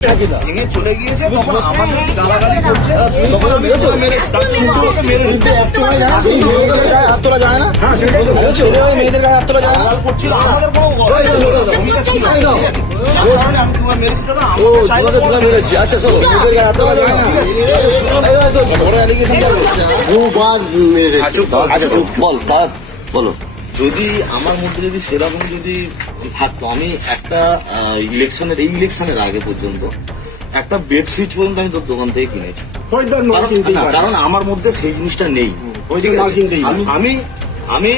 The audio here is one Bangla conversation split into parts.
ভেঙে চলে গিয়েছে, তখন আমাদের গালাগালি করছে, তখন আমি হাত তোলা যায় না, ছেলে হয়ে মেয়েদের গায়ে হাত তোলা যায় না। করছিল, আমাদের কোনো ভূমিকা ছিল না, ঠিক আছে? যার কারণে আমি তোমার মেরেছি দাদা, মেরেছি। আচ্ছা চলো, মেয়েদের গায়ে হাত তোলা যায় না, বড় অ্যালিগেশন বল বলো। যদি আমার মধ্যে যদি সেরকম যদি থাকতো, আমি একটা এই ইলেকশনের আগে পর্যন্ত একটা বেডশিট পর্যন্ত আমি তোর দোকান থেকে কিনেছি, কারণ আমার মধ্যে সেই জিনিসটা নেই। আমি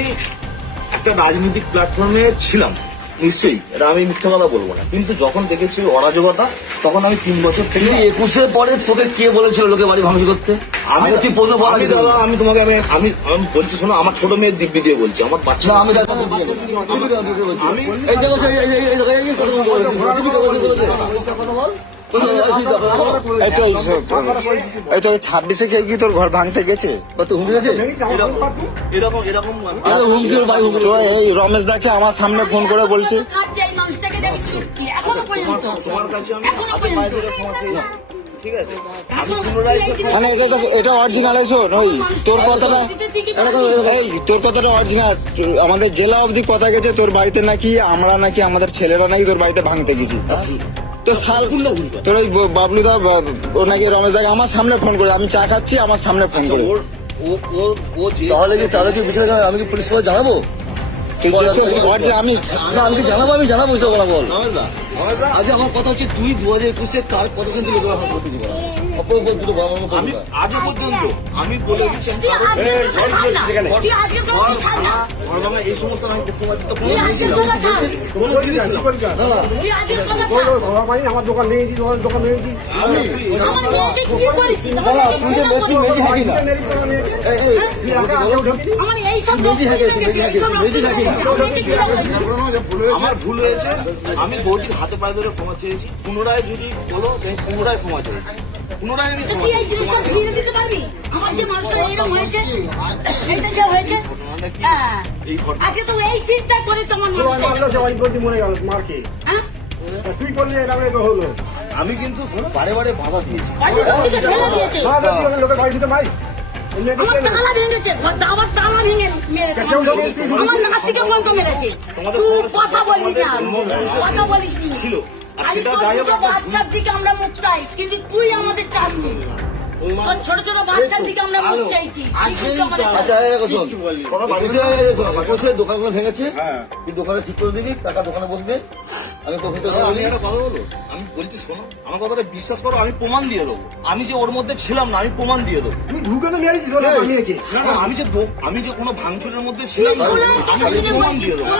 একটা রাজনৈতিক প্ল্যাটফর্মে ছিলাম নিশ্চয়ই, এটা আমি মিথ্যা কথা বলবো না, কিন্তু যখন দেখেছি অরাজকতা, তখন আমি 3 বছর থেকে 21-এর পরে তোকে কে বলেছিল লোকে বাড়ি ভাঙচুর করতে? আমি দাদা, আমি তোমাকে আমি বলছি, শোনো, আমার ছোট মেয়ের দিব্যি দিয়ে বলছি, আমার বাচ্চা এই তো 26-এ কেউ কি তোর ঘর ভাঙতে গেছে? এরকম তো এই রমেশ দাকে আমার সামনে ফোন করে বলছে, তোমার কাছে আমি হাতে পায়ে ধরে ক্ষমা চেয়েছি, ঠিক আছে? আমি পুনরায় মানে এটা অরিজিনাল। শোন, ওই তোর কথাটা অরিজিনাল। আমাদের জেলা অবধি কথা গেছে তোর বাড়িতে নাকি আমরা নাকি আমাদের ছেলেরা নাকি তোর বাড়িতে ভাঙতে গেছি। তো সাল তোর ওই বাবলুদা ও নাকি রমেশ দাকে আমার সামনে ফোন করে, আমি চা খাচ্ছি, আমার সামনে ফোন করে। তাহলে কি বিষয় আমি কি পুলিশ জানাবো? আমি জানাবো বল। আজ আমার কথা হচ্ছে, তুই 2021-এ কার পদক্ষেপ দিলে আমি আজও পর্যন্ত আমি বলে দিচ্ছি, এই সমস্ত আমি পক্ষপাতিত্ব আমার দোকান নিয়েছি, দোকান নিয়েছি আমার ভুল হয়েছে, আমি বৌদির হাতে পায়ে ধরে ক্ষমা চেয়েছি, পুনরায় যদি বলো পুনরায় ক্ষমা চেয়েছি, পুনরায় আমি তুই করলি হলো। আমি কিন্তু বারে বারে বাধা দিয়েছি, লোকের বাড়িতে মাই তালা ভেঙেছে, আবার তালা ভেঙে মেরেছে, আমার নাচ থেকে ফোন তো মেরেছে। তুই কথা বলবি না, কথা বলিস নি। বাচ্চার দিকে আমরা মুখ চাই, কিন্তু তুই আমাদের চাস নি। ছোট ছোট বাচ্চার দিকে আমরা মুখ চাইছি। দোকানগুলো ভেঙেছে, তুই দোকানে ঠিক করে দিবি, টাকা দোকানে বসবে। আমি একটা কথা বলবো, আমি বলছি শোনো, আমার কথাটা বিশ্বাস করো, আমি প্রমাণ দিয়ে দেবো, আমি যে ওর মধ্যে ছিলাম না, আমি প্রমাণ দিয়ে দেবো। তুই ঢুকে তো মেরেছিস, আমি যে কোনো ভাঙচুরের মধ্যে ছিলাম না, আমি প্রমাণ দিয়ে দেবো।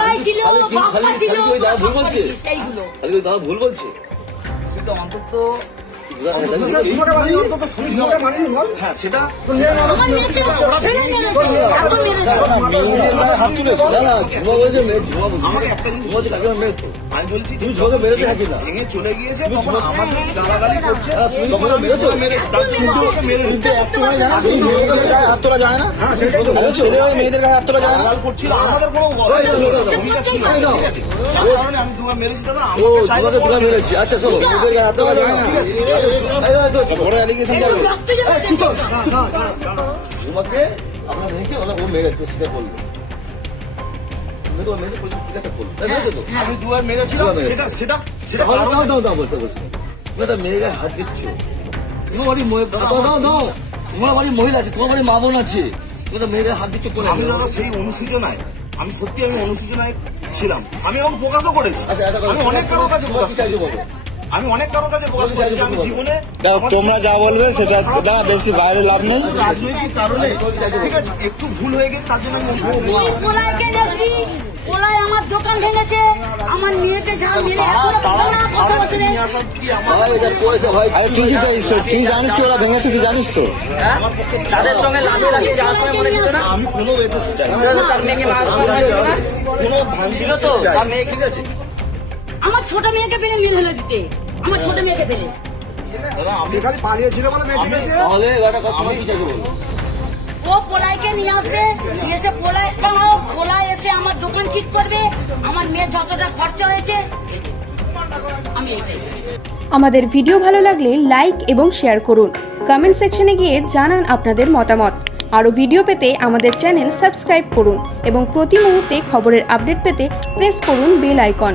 দাদা ভুল বলছে, কিন্তু অন্তত হ্যাঁ সেটা আমাকে একটা জিনিস আমি বলছি, ভেঙে চলে গিয়েছে, তখন আমাদের গালাগালি করছে, তখন আমি হাত তোলা যায় না, ছেলে হয়ে মেয়েদের গায়ে হাত তোলা যায় না। করছিল, আমাদের কোনো ভূমিকা ছিল না, ঠিক আছে? যার কারণে আমি তোমার মেরেছি দাদা, আমাকে মেরেছি। আচ্ছা চলো, মেয়েদের গায়ে হাত তোলা যায় না, বড় অ্যালিগেশন তোমাকে আমরা মেয়েকে ওরা ও মেরেছে, স্বীকার করলো। আমি দুবার মেরেছিলাম, সেটা বলতে বলছি তুমি একটা মেয়েকে হাত দিচ্ছ, তোমার বাড়ির তোমার বাড়ির মহিলা আছে, তোমার বাড়ির মা বোন আছে, তুমি একটা মেয়েকে হাত দিচ্ছ। আমি দাদা সেই অনুসূচনায়, আমি সত্যি আমি অনুসূচনায় ছিলাম, আমি এবং প্রকাশও করেছি, আমি অনেক কারোর কাছে প্রকাশ করেছি, আমি জীবনে। তোমরা যা বলবে সেটা বেশি বাইরে লাভ নেই, রাজনৈতিক কারণে ঠিক আছে, একটু ভুল হয়ে গেছে, তার জন্য আমি ওলাই আমার দোকান ভেঙেছে, আমার মেয়েকে যা মেরে তুই কি তুই জানিস কি ওরা ভেঙেছে, তুই জানিস তো? তাদের সঙ্গে লাগিয়ে যাওয়ার সময় মনে ছিল না, আমি কোনো তার মেয়েকে কোনো ভাঙছিল তো, তার মেয়ে ঠিক আছে। আমার ছোট মেয়েকে পেলে মিল হলে দিতে, আমার ছোট মেয়েকে পেলে আমি খালি পালিয়েছিল বলে তাহলে ও পোলাইকে নিয়ে আসবে, এসে পোলাই এসে আমার দোকান ঠিক করবে, আমার মেয়ের যতটা খরচা হয়েছে আমি এটাই আমাদের ভিডিও ভালো লাগলে লাইক এবং শেয়ার করুন। কমেন্ট সেকশনে গিয়ে জানান আপনাদের মতামত। আরও ভিডিও পেতে আমাদের চ্যানেল সাবস্ক্রাইব করুন এবং প্রতি মুহূর্তে খবরের আপডেট পেতে প্রেস করুন বেল আইকন।